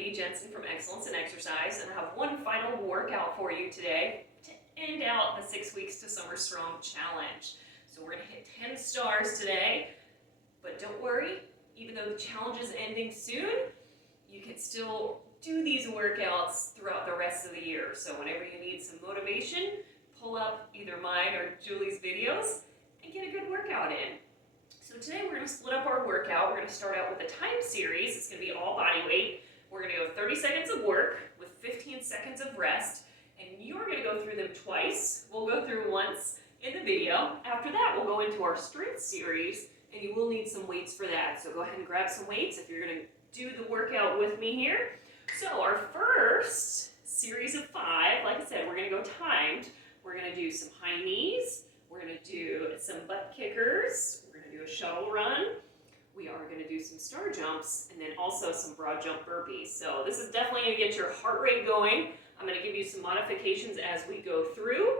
Katie Jensen from Excellence in Exercise, and I have one final workout for you today to end out the 6 Weeks to Summer Strong Challenge. So we're going to hit 10 stars today, but don't worry, even though the challenge is ending soon, you can still do these workouts throughout the rest of the year. So whenever you need some motivation, pull up either mine or Julie's videos and get a good workout in. So today we're going to split up our workout. We're going to start out with a time series. It's going to be all body weight. We're going to go 30 seconds of work with 15 seconds of rest, and you're going to go through them twice. We'll go through once in the video. After that, we'll go into our strength series, and you will need some weights for that. So go ahead and grab some weights if you're going to do the workout with me here. So our first series of 5, like I said, we're going to go timed. We're going to do some high knees. We're going to do some butt kickers. We're going to do a shuttle run. We are going to do some star jumps and then also some broad jump burpees. So this is definitely going to get your heart rate going. I'm going to give you some modifications as we go through,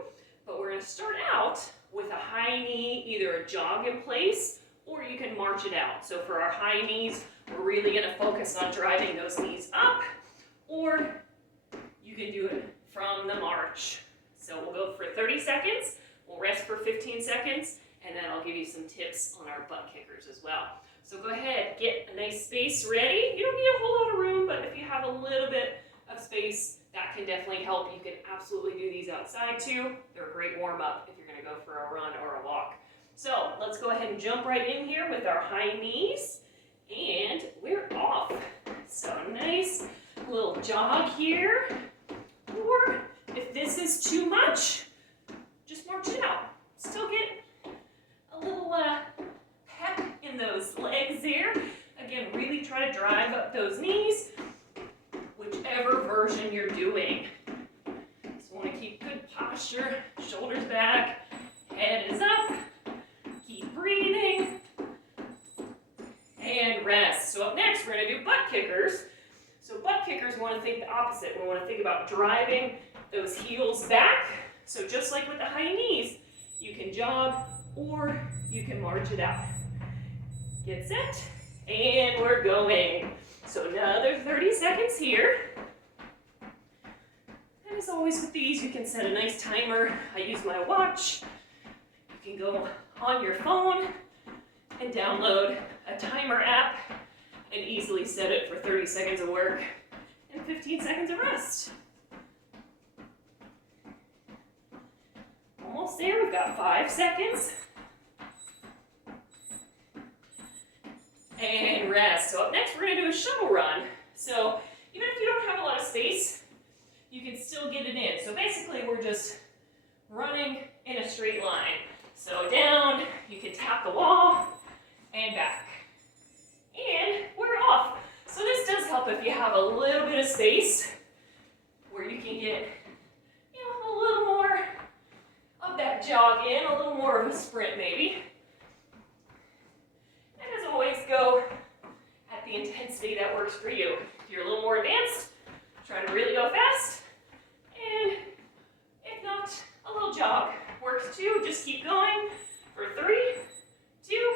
but we're going to start out with a high knee, either a jog in place or you can march it out. So for our high knees, we're really going to focus on driving those knees up, or you can do it from the march. So we'll go for 30 seconds, we'll rest for 15 seconds, and then I'll give you some tips on our butt kickers as well. So go ahead, get a nice space ready. You don't need a whole lot of room, but if you have a little bit of space, that can definitely help. You can absolutely do these outside too. They're a great warm up if you're gonna go for a run or a walk. So let's go ahead and jump right in here with our high knees, and we're off. So nice little jog here, or if this is too much, just march it out. Still get a little pep in those legs there. Again, really try to drive up those knees, whichever version you're doing. Just want to keep good posture, shoulders back, head is up, keep breathing, and rest. So up next, we're going to do butt kickers. So butt kickers, we want to think the opposite. We want to think about driving those heels back. So just like with the high knees, you can jog or you can march it out. Get set, and we're going. So another 30 seconds here. And as always with these, you can set a nice timer. I use my watch. You can go on your phone and download a timer app and easily set it for 30 seconds of work and 15 seconds of rest. Almost there, we've got 5 seconds. And rest. So up next, we're gonna do a shuttle run. So even if you don't have a lot of space, you can still get it in. So basically, we're just running in a straight line. So down, you can tap the wall, and back. And we're off. So this does help if you have a little bit of space where you can get, a little more of that jog in, a little more of a sprint maybe. And as always, go at the intensity that works for you. If you're a little more advanced, try to really go fast. And if not, a little jog works too. Just keep going for 3, 2,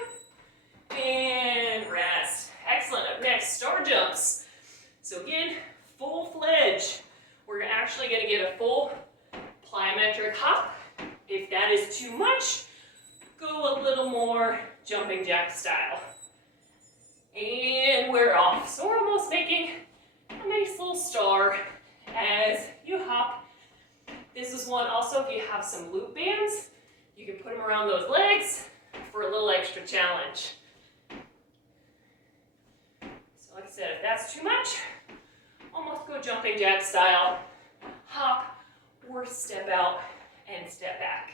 and rest. Excellent. Up next, star jumps. So again, full-fledged. We're actually going to get a full plyometric hop. If that is too much, go a little more jumping jack style. And we're off. So we're almost making a nice little star as you hop. This is one also, if you have some loop bands, you can put them around those legs for a little extra challenge. So like I said, if that's too much, almost go jumping jack style, hop or step out and step back.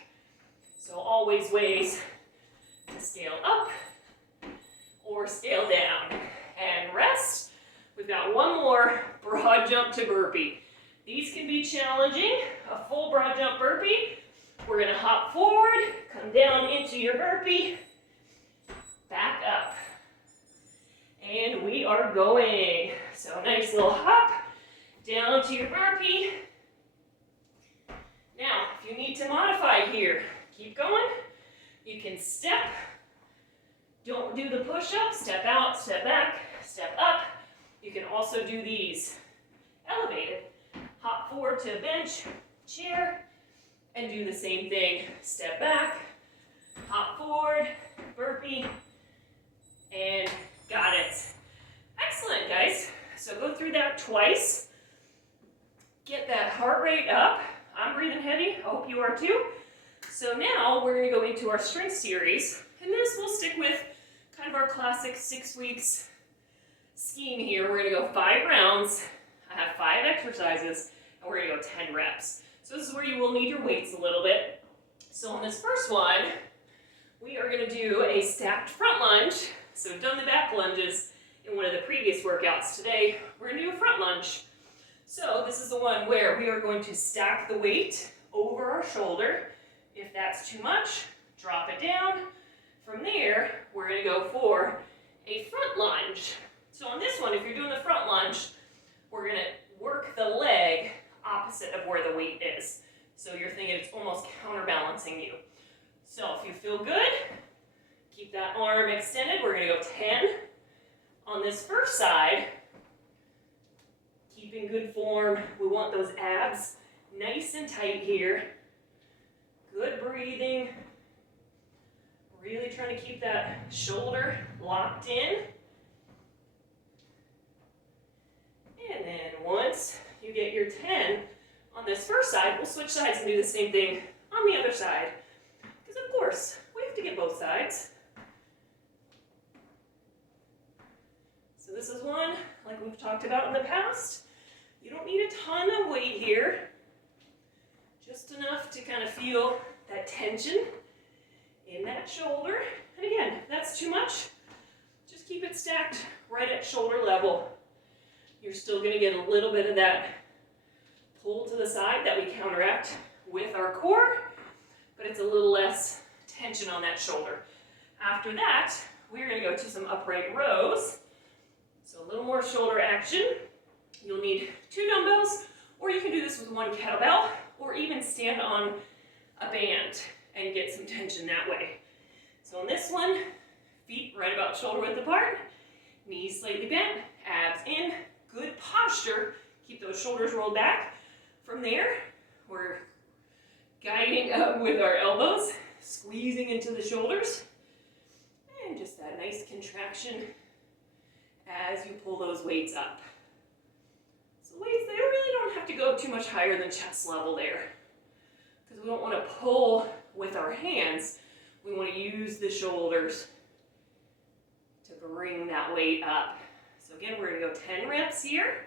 So always ways to scale up or scale down. And rest. We've got one more broad jump to burpee. These can be challenging. A full broad jump burpee. We're going to hop forward, come down into your burpee, back up. And we are going. So nice little hop down to your burpee. Now, if you need to modify here, keep going. You can step. Don't do the push-up. Step out, step back, step up. You can also do these elevated. Hop forward to a bench, chair, and do the same thing. Step back, hop forward, burpee, and got it. Excellent, guys. So go through that twice. Get that heart rate up. I'm breathing heavy. I hope you are too. So now we're going to go into our strength series, and this we'll stick with kind of our classic 6 weeks scheme here. We're going to go 5 rounds. I have 5 exercises, and we're going to go 10 reps. So this is where you will need your weights a little bit. So on this first one, we are going to do a stacked front lunge. So we've done the back lunges in one of the previous workouts. Today, we're going to do a front lunge. So this is the one where we are going to stack the weight over our shoulder. If that's too much, drop it down. From there, we're going to go for a front lunge. So on this one, if you're doing the front lunge, we're going to work the leg opposite of where the weight is. So you're thinking it's almost counterbalancing you. So if you feel good, keep that arm extended. We're going to go 10 on this first side. Keep in good form. We want those abs nice and tight here. Good breathing. Really trying to keep that shoulder locked in. And then once you get your 10 on this first side, we'll switch sides and do the same thing on the other side. Because of course, we have to get both sides. So this is one, like we've talked about in the past. You don't need a ton of weight here. Just enough to kind of feel that tension in that shoulder. And again, if that's too much, just keep it stacked right at shoulder level. You're still going to get a little bit of that pull to the side that we counteract with our core, but it's a little less tension on that shoulder. After that, we're going to go to some upright rows. So a little more shoulder action. You'll need 2 dumbbells, or you can do this with 1 kettlebell, or even stand on a band and get some tension that way. So on this one, feet right about shoulder width apart, knees slightly bent, abs in, good posture. Keep those shoulders rolled back. From there, we're guiding up with our elbows, squeezing into the shoulders, and just that nice contraction as you pull those weights up. So weights, they really don't have to go too much higher than chest level there, because we don't want to pull with our hands. We want to use the shoulders to bring that weight up. So again, we're going to go 10 reps here.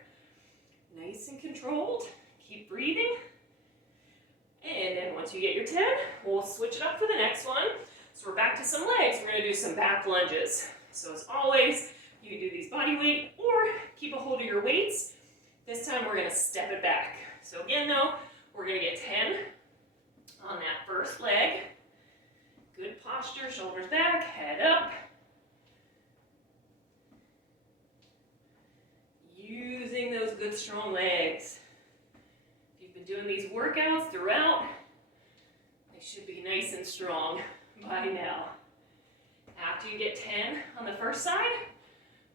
Nice and controlled. Keep breathing. And then once you get your 10, we'll switch it up for the next one. So we're back to some legs. We're going to do some back lunges. So as always, you can do these body weight or keep a hold of your weights. This time we're going to step it back. So again though, we're going to get 10 on that first leg. Good posture, shoulders back, head up. Using those good strong legs. If you've been doing these workouts throughout, they should be nice and strong by now. After you get 10 on the first side,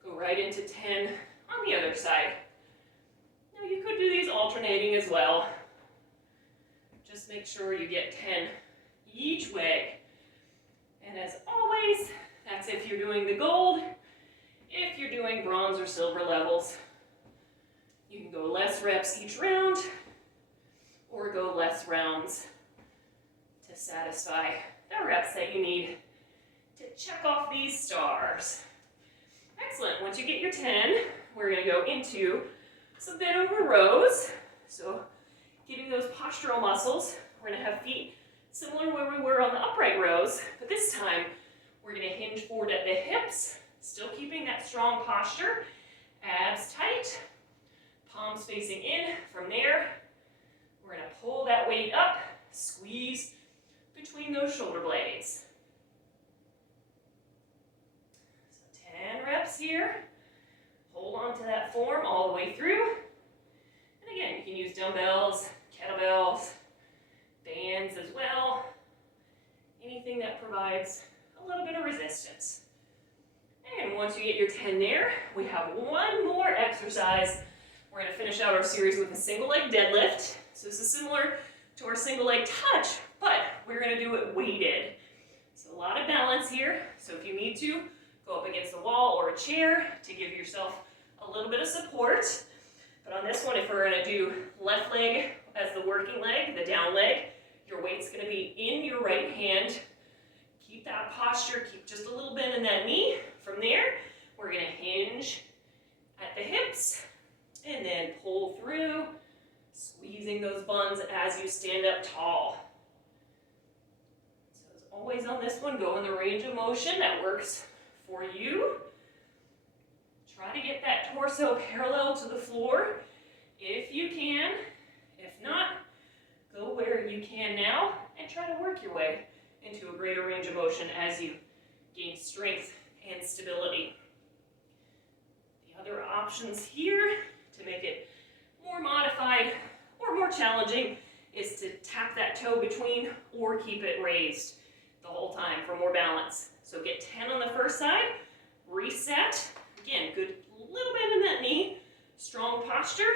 go right into 10 on the other side. Now you could do these alternating as well. Just make sure you get 10 each way. And as always, that's if you're doing the gold. If you're doing bronze or silver levels, you can go less reps each round or go less rounds to satisfy the reps that you need to check off these stars. Excellent. Once you get your 10, we're going to go into some bent over rows. So getting those postural muscles. We're going to have feet similar where we were on the upright rows, but this time we're going to hinge forward at the hips, still keeping that strong posture, abs tight, palms facing in. From there, we're going to pull that weight up, squeeze between those shoulder blades. So 10 reps here. Hold on to that form all the way through. And again, you can use dumbbells, kettlebells, bands as well. Anything that provides a little bit of resistance. And once you get your 10 there, we have one more exercise. We're going to finish out our series with a single leg deadlift. So this is similar to our single leg touch, but we're going to do it weighted. So a lot of balance here. So if you need to, go up against the wall or a chair to give yourself a little bit of support. But on this one, if we're going to do left leg as the working leg, the down leg, your weight's going to be in your right hand. Keep that posture, keep just a little bend in that knee. From there, we're going to hinge at the hips and then pull through, squeezing those buns as you stand up tall. So as always on this one, go in the range of motion that works for you. Try to get that torso parallel to the floor if you can. If not, go where you can now and try to work your way into a greater range of motion as you gain strength and stability. The other options here to make it more modified or more challenging is to tap that toe between or keep it raised the whole time for more balance. So get 10 on the first side, reset. Again, good little bend in that knee, strong posture,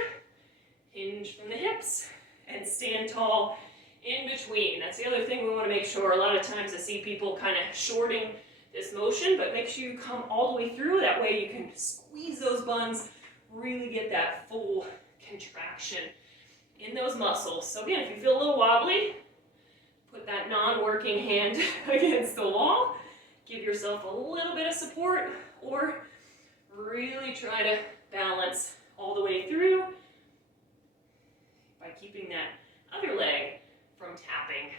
hinge from the hips, and stand tall in between. That's the other thing we want to make sure. A lot of times I see people kind of shorting this motion, but make sure you come all the way through. That way you can squeeze those buns, really get that full contraction in those muscles. So again, if you feel a little wobbly, put that non-working hand against the wall. Give yourself a little bit of support, or really try to balance all the way through by keeping that other leg from tapping.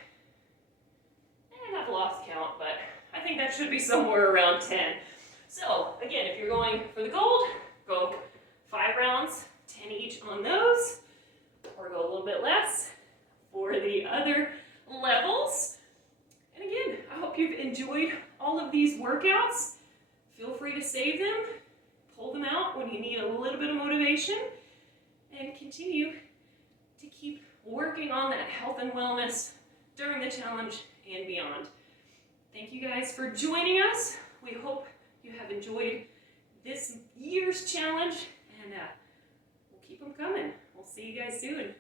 And I've lost count, but I think that should be somewhere around 10. So again, if you're going for the gold, go 5 rounds, 10 each on those, or go a little bit less for the other levels. And again, I hope you've enjoyed all of these workouts. Feel free to save them, pull them out when you need a little bit of motivation, and continue to keep working on that health and wellness during the challenge and beyond. Thank you guys for joining us. We hope you have enjoyed this year's challenge, and we'll keep them coming. We'll see you guys soon.